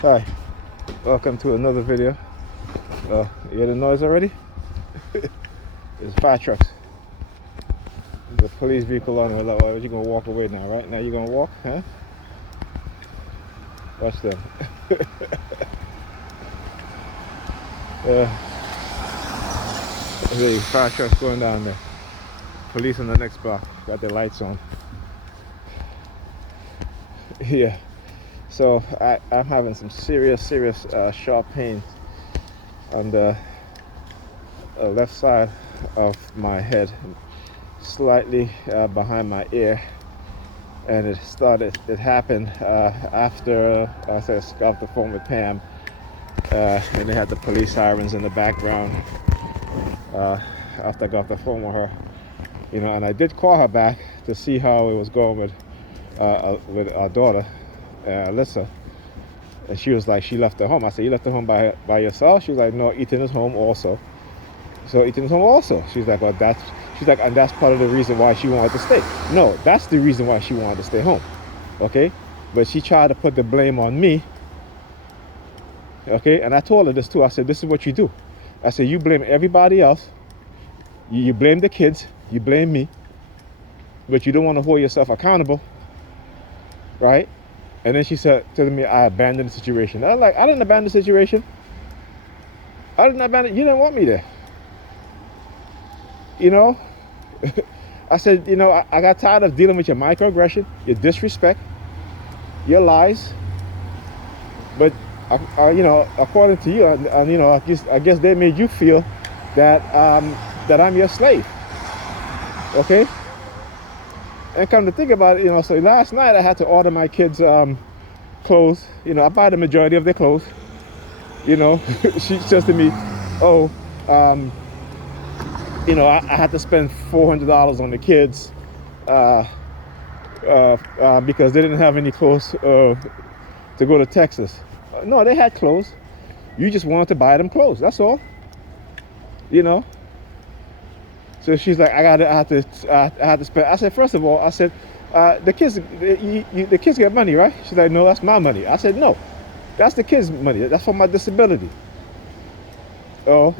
Hi, welcome to another video. You hear the noise already? It's fire trucks. The police vehicle on it. Like, oh, you're gonna walk away now, right? Now you're gonna walk, huh? Watch them. The fire trucks going down there. Police on the next block, got their lights on. Yeah. So I'm having some serious sharp pain on the left side of my head, slightly behind my ear, and it happened after I got off the phone with Pam, and they had the police sirens in the background after I got off the phone with her, and I did call her back to see how it was going with our daughter, Alyssa. And she was like, she left at home. I said, you left at home by yourself? She was like, no, Ethan is home also. So Ethan is home also. She's like, well, and that's part of the reason why she wanted to stay. No, that's the reason why she wanted to stay home. Okay? But she tried to put the blame on me. Okay? And I told her this too. I said, this is what you do. I said, you blame everybody else. You blame the kids. You blame me. But you don't want to hold yourself accountable. Right? And then she said to me, I abandoned the situation. I was like, I didn't abandon the situation. I didn't abandon. You didn't want me there. I said, I got tired of dealing with your microaggression, your disrespect, your lies. But, according to you, I guess they made you feel that I'm your slave. Okay? And come to think about it, so last night I had to order my kids clothes. I buy the majority of their clothes. She says to me, oh, I had to spend $400 on the kids because they didn't have any clothes to go to Texas. No, they had clothes. You just wanted to buy them clothes. That's all. So she's like, I had to spend. I said, first of all, the kids get money, right? She's like, no, that's my money. I said, no, that's the kids' money. That's for my disability. Oh,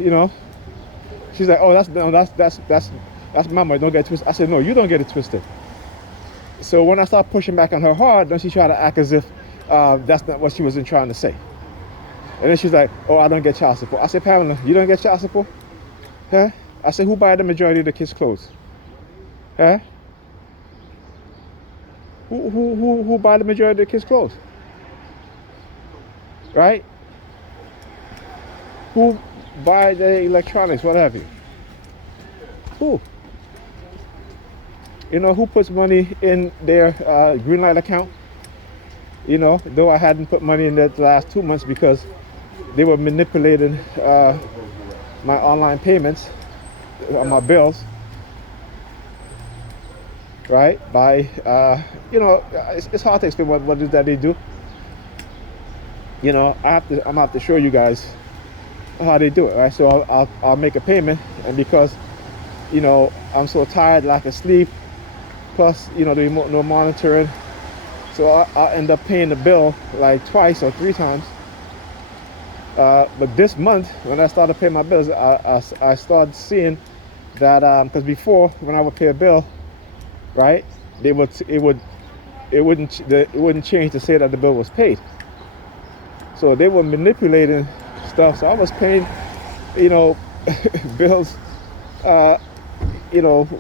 she's like, oh, that's my money. Don't get it twisted. I said, no, you don't get it twisted. So when I start pushing back on her hard, then she tried to act as if that's not what she wasn't trying to say. And then she's like, oh, I don't get child support. I said, Pamela, you don't get child support? Huh? I said, who buy the majority of the kids' clothes? Huh? Who buy the majority of the kids' clothes? Right? Who buy the electronics, what have you? Who? Who puts money in their green light account? Though I hadn't put money in that the last 2 months because they were manipulating my online payments on my bills, right? By it's hard to explain what it is that they do. I'm gonna have to show you guys how they do it, right? So I'll make a payment, and because I'm so tired, lack of sleep, plus the remote no monitoring, so I'll end up paying the bill like twice or 3 times. But this month, when I started paying my bills, I started seeing that because before, when I would pay a bill, right, it wouldn't change to say that the bill was paid. So they were manipulating stuff. So I was paying, bills,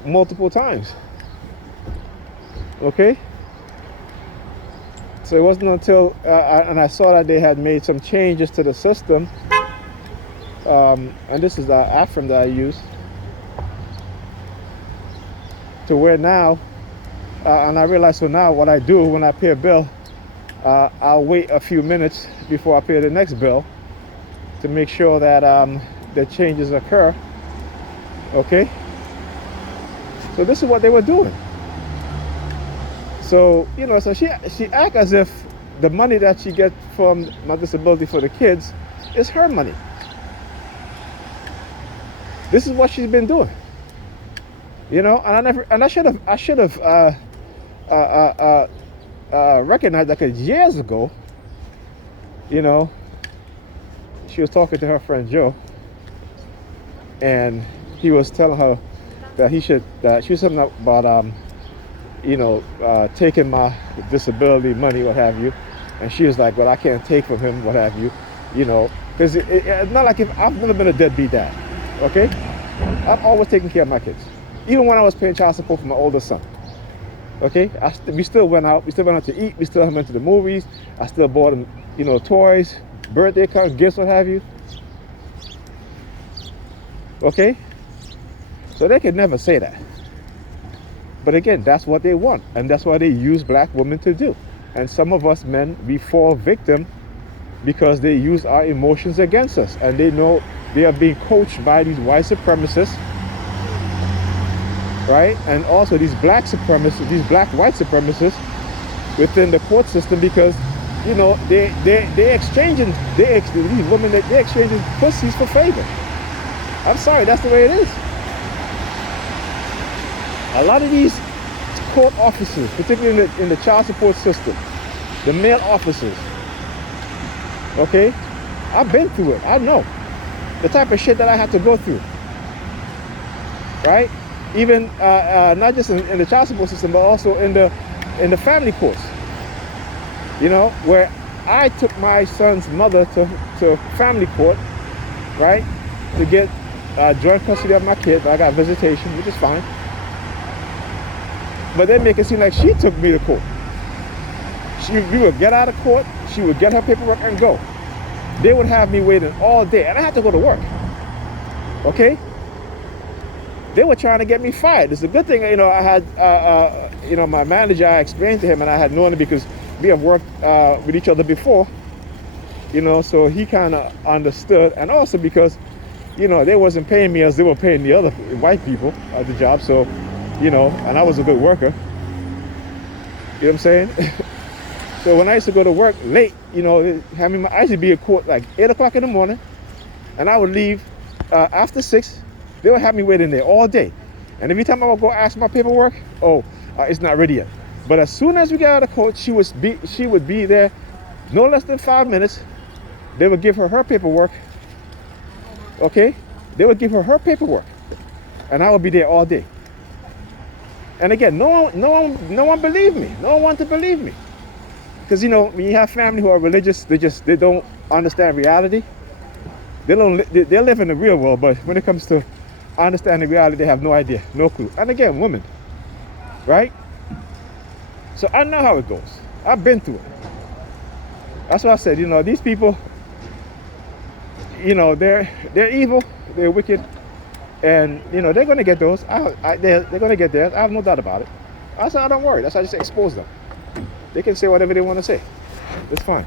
multiple times. Okay. So it wasn't until I saw that they had made some changes to the system, and this is the Afram that I use, to where now, and I realized, so now what I do when I pay a bill, I'll wait a few minutes before I pay the next bill to make sure that the changes occur. Okay? So this is what they were doing. So, so she act as if the money that she gets from my disability for the kids is her money. This is what she's been doing. And I should have recognized that, because years ago, you know, she was talking to her friend Joe, and he was telling her that she was something about, taking my disability money, what have you. And she was like, well, I can't take from him, what have you, because it's not like I've never been a deadbeat dad, okay? I've always taken care of my kids. Even when I was paying child support for my oldest son, okay? We still went out to eat, we still went to the movies, I still bought him, toys, birthday cards, gifts, what have you, okay? So they could never say that. But again, that's what they want, and that's what they use black women to do. And some of us men, we fall victim because they use our emotions against us, and they know they are being coached by these white supremacists, right? And also these black supremacists, these black white supremacists within the court system, because they're exchanging these women, they're exchanging pussies for favor. I'm sorry, that's the way it is. A lot of these court officers, particularly in the child support system, the male officers, okay, I've been through it. I know the type of shit that I had to go through, right? Even not just in the child support system, but also in the family courts, where I took my son's mother to family court, right, to get joint custody of my kid. But I got visitation, which is fine. But they make it seem like she took me to court. We would get out of court, she would get her paperwork and go. They would have me waiting all day, and I had to go to work. Okay? They were trying to get me fired. It's a good thing, I had, my manager, I explained to him, and I had known him because we have worked with each other before, so he kind of understood. And also because, they wasn't paying me as they were paying the other white people at the job, so, and I was a good worker. You know what I'm saying? So when I used to go to work late, I used to be at court like 8 o'clock in the morning, and I would leave after 6. They would have me waiting there all day. And every time I would go ask my paperwork, it's not ready yet. But as soon as we got out of court, she would be there no less than 5 minutes. They would give her her paperwork. Okay? They would give her her paperwork, and I would be there all day. And again, no one believed me. No one wanted to believe me. Because, when you have family who are religious, they don't understand reality. They live in the real world, but when it comes to understanding reality, they have no idea, no clue. And again, women, right? So I know how it goes. I've been through it. That's why I said, these people, they're evil, they're wicked, and they're going to get those. They're going to get theirs. I have no doubt about it. I said, I don't worry. That's why I just expose them. They can say whatever they want to say. It's fine.